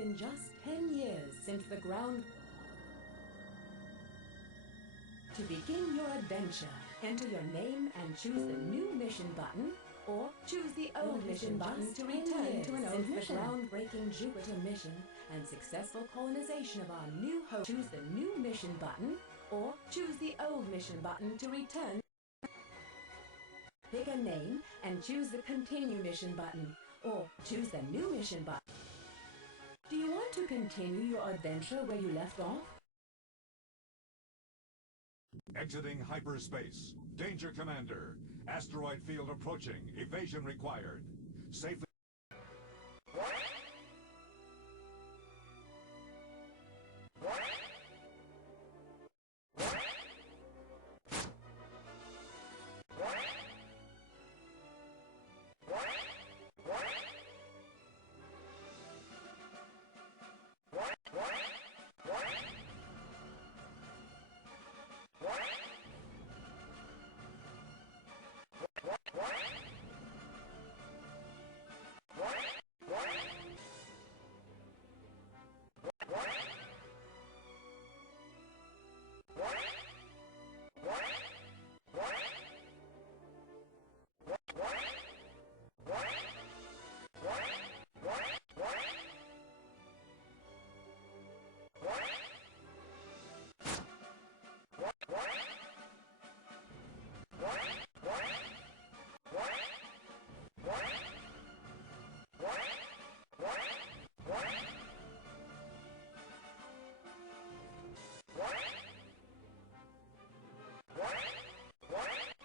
been just 10 years since the ground. To begin your adventure, enter your name and choose the new mission button, or choose the old mission button to return to an old mission. The groundbreaking Jupiter mission and successful colonization of our new home. Choose the new mission button, or choose the old mission button to return. Pick a name and choose the continue mission button, or choose the new mission button. Do you want to continue your adventure where you left off? Exiting hyperspace. Danger, Commander. Asteroid field approaching. Evasion required. Safely.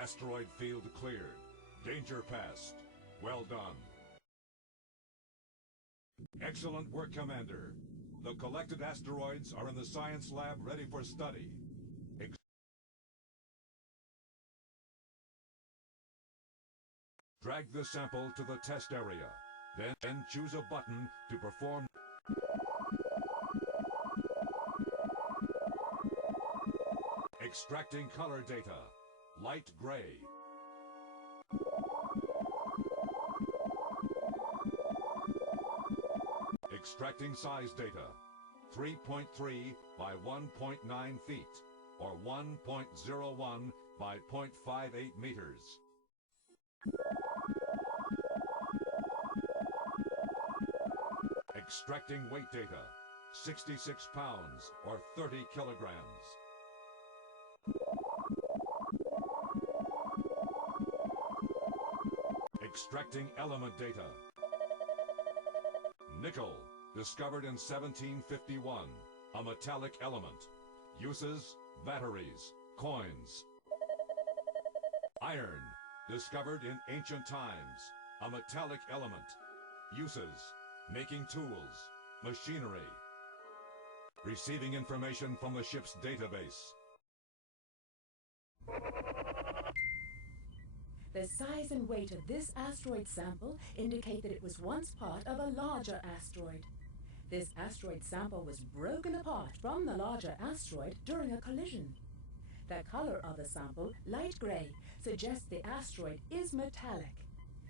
Asteroid field cleared. Danger passed. Well done. Excellent work, Commander. The collected asteroids are in the science lab ready for study. Drag the sample to the test area. Then choose a button to perform. Extracting color data. Light gray. Extracting size data. 3.3 by 1.9 feet, or 1.01 by 0.58 meters. Extracting weight data. 66 pounds, or 30 kilograms. Extracting element data. Nickel, discovered in 1751, a metallic element. Uses, batteries, coins. Iron, discovered in ancient times, a metallic element. Uses, making tools, machinery. Receiving information from the ship's database. The size and weight of this asteroid sample indicate that it was once part of a larger asteroid. This asteroid sample was broken apart from the larger asteroid during a collision. The color of the sample, light gray, suggests the asteroid is metallic.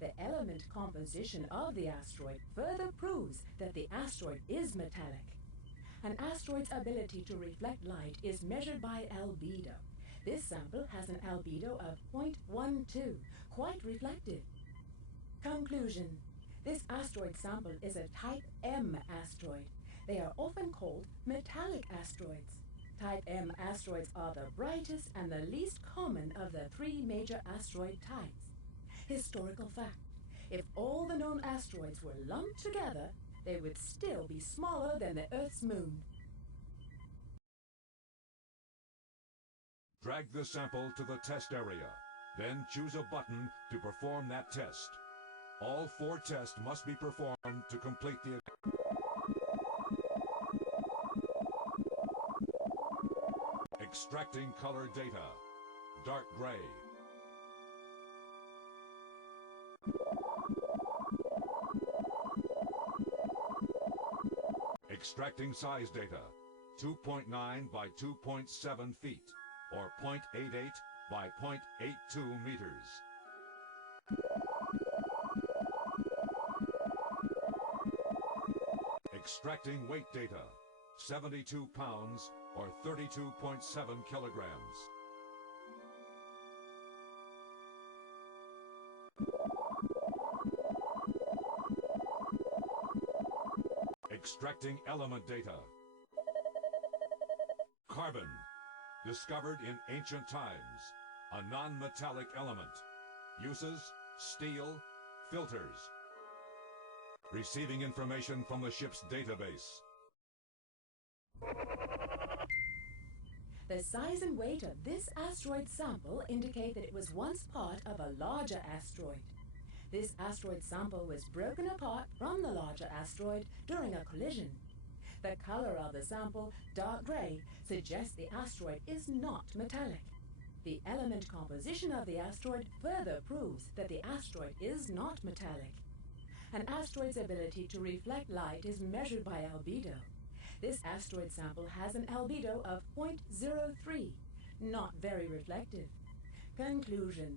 The element composition of the asteroid further proves that the asteroid is metallic. An asteroid's ability to reflect light is measured by albedo. This sample has an albedo of 0.12, quite reflective. Conclusion. This asteroid sample is a Type M asteroid. They are often called metallic asteroids. Type M asteroids are the brightest and the least common of the three major asteroid types. Historical fact. If all the known asteroids were lumped together, they would still be smaller than the Earth's moon. Drag the sample to the test area. Then choose a button to perform that test. All 4 tests must be performed to complete the... Extracting color data. Dark gray. Extracting size data. 2.9 by 2.7 feet, or 0.88 by 0.82 meters. Extracting weight data. 72 pounds or 32.7 kilograms. Extracting element data. Carbon, discovered in ancient times, a non-metallic element. Uses, steel, filters. Receiving information from the ship's database. The size and weight of this asteroid sample indicate that it was once part of a larger asteroid. This asteroid sample was broken apart from the larger asteroid during a collision. The color of the sample, dark gray, suggests the asteroid is not metallic. The element composition of the asteroid further proves that the asteroid is not metallic. An asteroid's ability to reflect light is measured by albedo. This asteroid sample has an albedo of 0.03, not very reflective. Conclusion.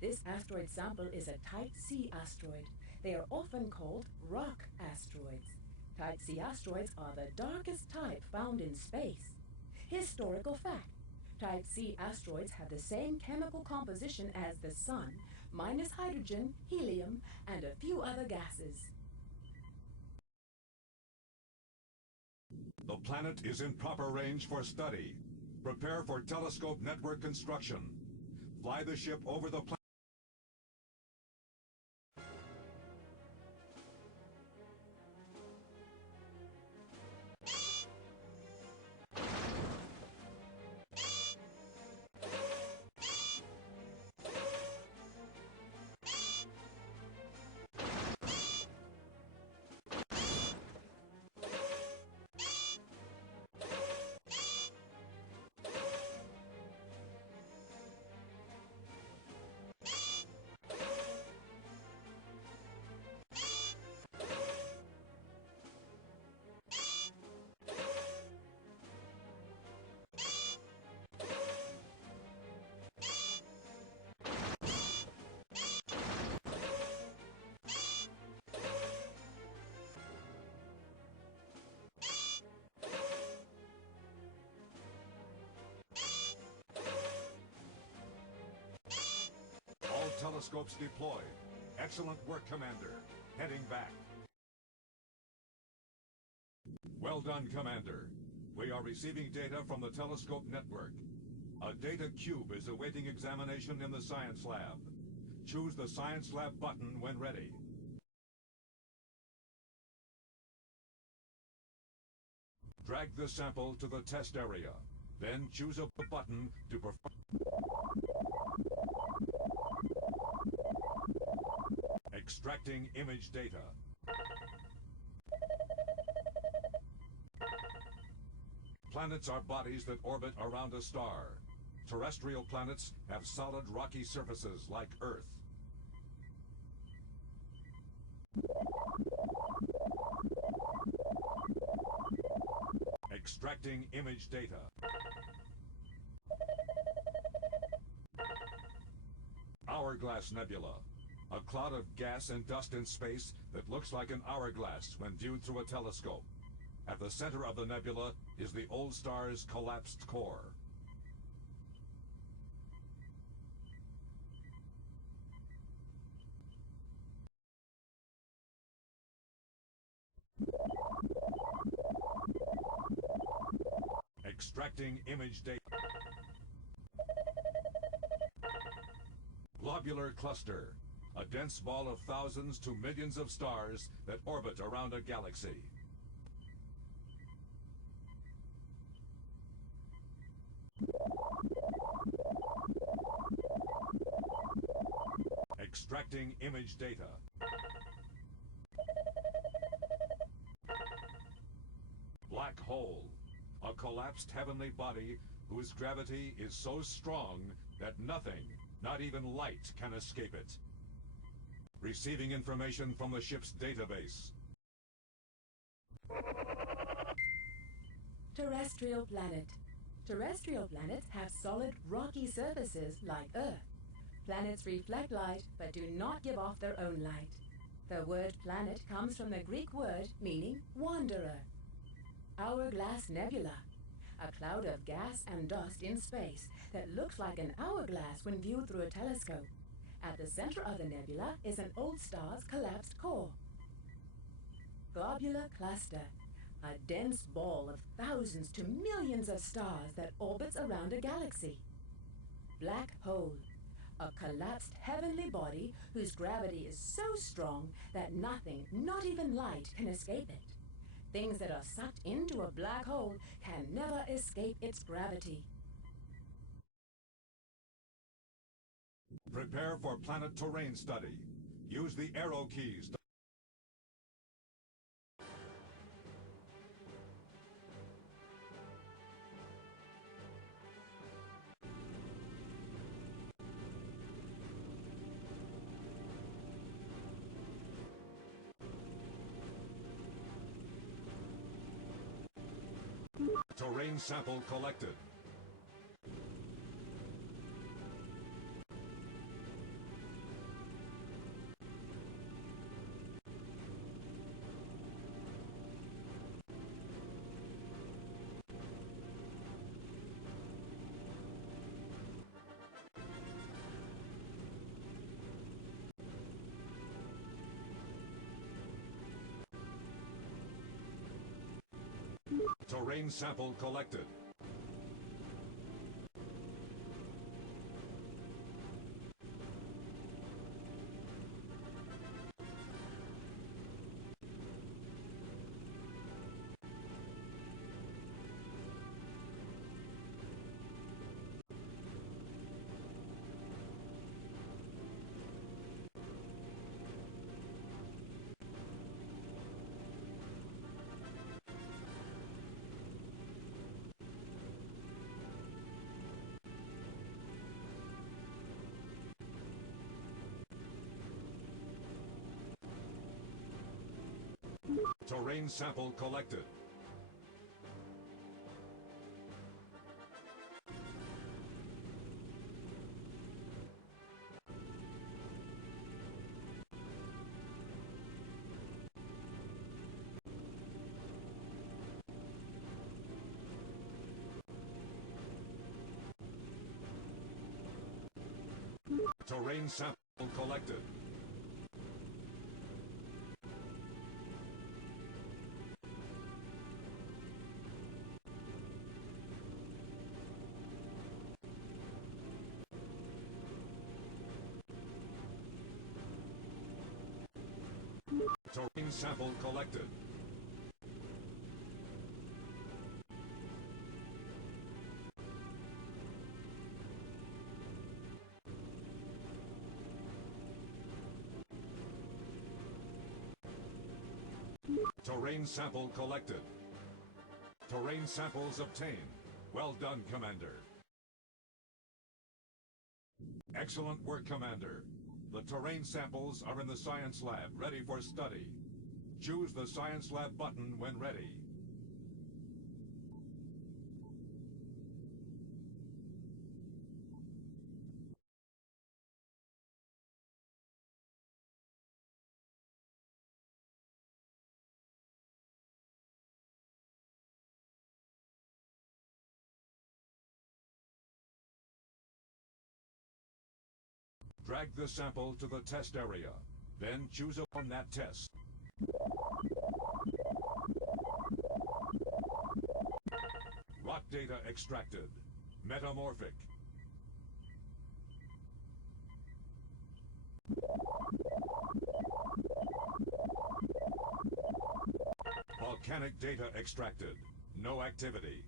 This asteroid sample is a Type C asteroid. They are often called rock asteroids. Type C asteroids are the darkest type found in space. Historical fact. Type C asteroids have the same chemical composition as the Sun, minus hydrogen, helium, and a few other gases. The planet is in proper range for study. Prepare for telescope network construction. Fly the ship over the planet. Telescopes deployed. Excellent work, Commander. Heading back. Well done, Commander. We are receiving data from the telescope network. A data cube is awaiting examination in the science lab. Choose the science lab button when ready. Drag the sample to the test area. Then choose a button to perform. Extracting image data. Planets are bodies that orbit around a star. Terrestrial planets have solid rocky surfaces like Earth. Extracting image data. Hourglass Nebula. A cloud of gas and dust in space that looks like an hourglass when viewed through a telescope. At the center of the nebula is the old star's collapsed core. Extracting image data. Globular cluster. A dense ball of thousands to millions of stars that orbit around a galaxy. Extracting image data. Black hole. A collapsed heavenly body whose gravity is so strong that nothing, not even light, can escape it. Receiving information from the ship's database. Terrestrial planet. Terrestrial planets have solid rocky surfaces like Earth. Planets reflect light but do not give off their own light. The word planet comes from the Greek word meaning wanderer. Hourglass nebula, a cloud of gas and dust in space that looks like an hourglass when viewed through a telescope. At the center of the nebula is an old star's collapsed core. Globular cluster, a dense ball of thousands to millions of stars that orbits around a galaxy. Black hole, a collapsed heavenly body whose gravity is so strong that nothing, not even light, can escape it. Things that are sucked into a black hole can never escape its gravity. Prepare for planet terrain study. Use the arrow keys to terrain sample collected. Terrain sample collected. Terrain sample collected. Terrain sample collected. Terrain sample collected. Terrain sample collected. Terrain samples obtained. Well done, Commander. Excellent work, Commander. The terrain samples are in the science lab, ready for study. Choose the science lab button when ready. Drag the sample to the test area. Then choose on that test. Rock data extracted. Metamorphic. Volcanic data extracted. No activity.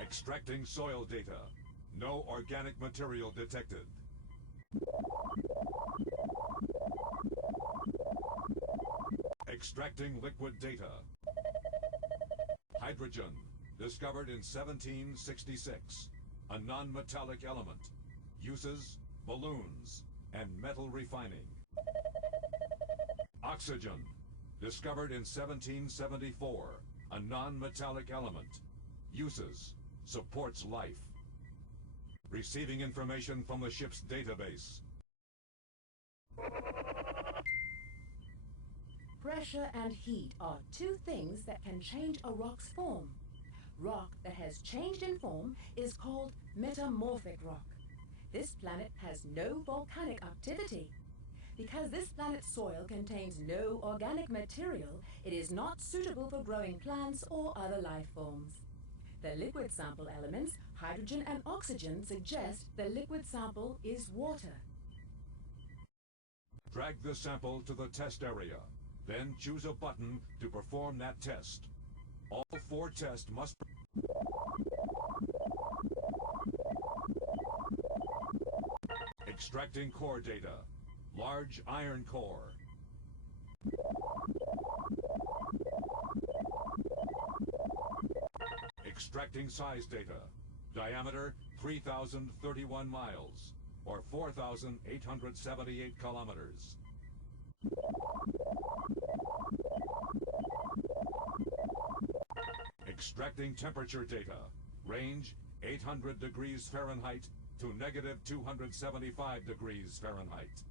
Extracting soil data. No organic material detected. Extracting liquid data. Hydrogen, discovered in 1766. A non-metallic element. Uses, balloons, and metal refining. Oxygen, discovered in 1774. A non-metallic element. Uses, supports life. Receiving information from the ship's database. Pressure and heat are two things that can change a rock's form. Rock that has changed in form is called metamorphic rock. This planet has no volcanic activity. Because this planet's soil contains no organic material, it is not suitable for growing plants or other life forms. The liquid sample elements, hydrogen and oxygen, suggest the liquid sample is water. Drag the sample to the test area. Then choose a button to perform that test. All 4 tests must... Extracting core data. Large iron core. Extracting size data. Diameter 3,031 miles, or 4,878 kilometers. Extracting temperature data. Range 800 degrees Fahrenheit to negative 275 degrees Fahrenheit.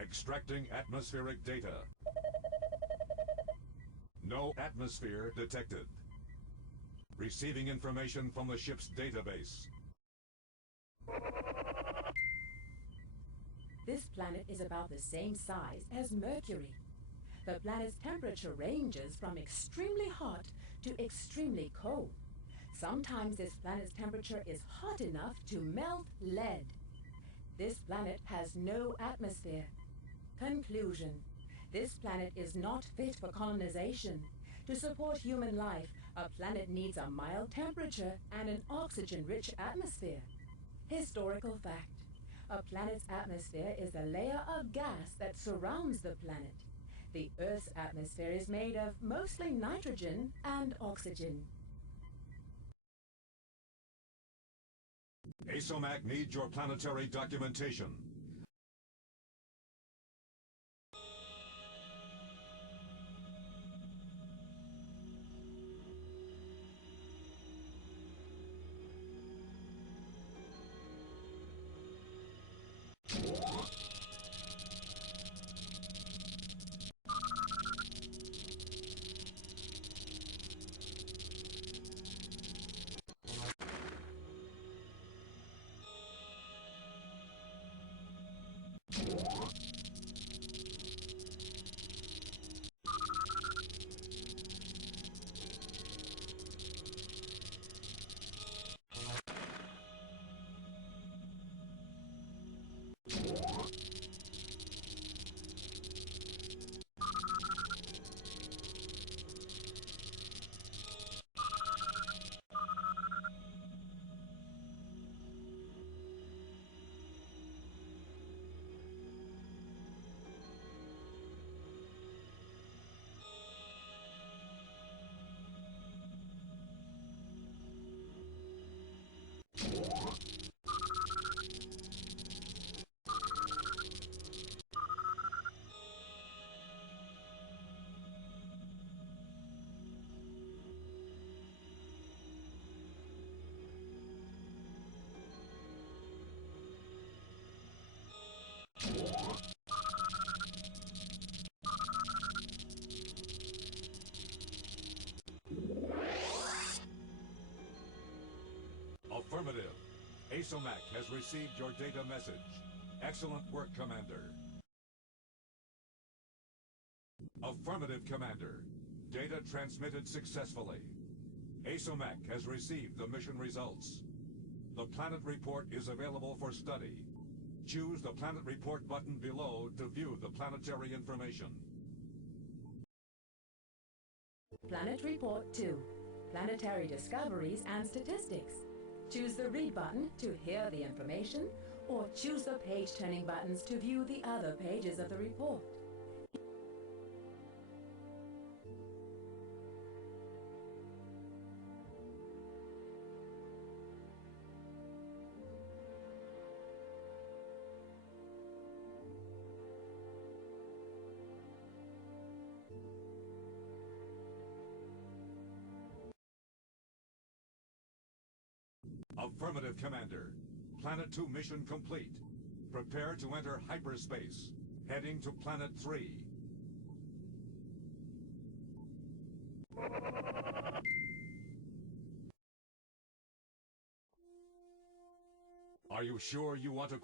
Extracting atmospheric data. No atmosphere detected. Receiving information from the ship's database. This planet is about the same size as Mercury. The planet's temperature ranges from extremely hot to extremely cold. Sometimes this planet's temperature is hot enough to melt lead. This planet has no atmosphere. Conclusion: this planet is not fit for colonization. To support human life, a planet needs a mild temperature and an oxygen-rich atmosphere. Historical fact: a planet's atmosphere is a layer of gas that surrounds the planet. The Earth's atmosphere is made of mostly nitrogen and oxygen. ASOMAC needs your planetary documentation. Affirmative. ASOMAC has received your data message. Excellent work, Commander. Affirmative, Commander. Data transmitted successfully. ASOMAC has received the mission results. The planet report is available for study. Choose the Planet Report button below to view the planetary information. Planet Report 2. Planetary Discoveries and Statistics. Choose the Read button to hear the information, or choose the page-turning buttons to view the other pages of the report. Affirmative, Commander. Planet 2 mission complete. Prepare to enter hyperspace. Heading to Planet 3. Are you sure you want to...